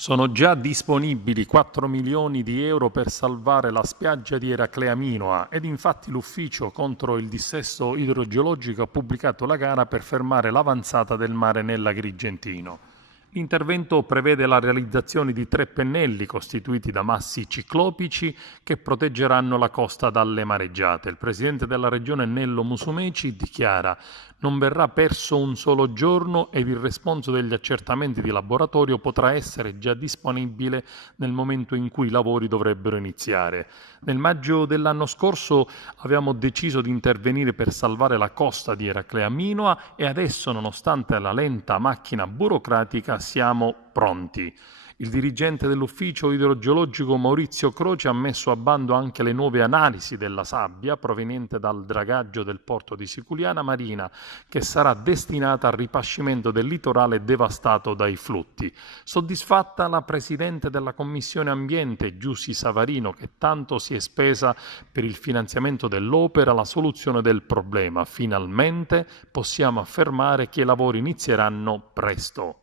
Sono già disponibili 4 milioni di euro per salvare la spiaggia di Eraclea Minoa ed infatti l'Ufficio contro il dissesto idrogeologico ha pubblicato la gara per fermare l'avanzata del mare nell'Agrigentino. L'intervento prevede la realizzazione di 3 pennelli costituiti da massi ciclopici che proteggeranno la costa dalle mareggiate. Il presidente della regione Nello Musumeci dichiara: non verrà perso un solo giorno ed il responso degli accertamenti di laboratorio potrà essere già disponibile nel momento in cui i lavori dovrebbero iniziare. Nel maggio dell'anno scorso abbiamo deciso di intervenire per salvare la costa di Eraclea Minoa e adesso, nonostante la lenta macchina burocratica, siamo pronti. Il dirigente dell'ufficio idrogeologico Maurizio Croce ha messo a bando anche le nuove analisi della sabbia proveniente dal dragaggio del porto di Siculiana Marina, che sarà destinata al ripascimento del litorale devastato dai flutti. Soddisfatta la presidente della Commissione Ambiente, Giussi Savarino, che tanto si è spesa per il finanziamento dell'opera, la soluzione del problema. Finalmente possiamo affermare che i lavori inizieranno presto.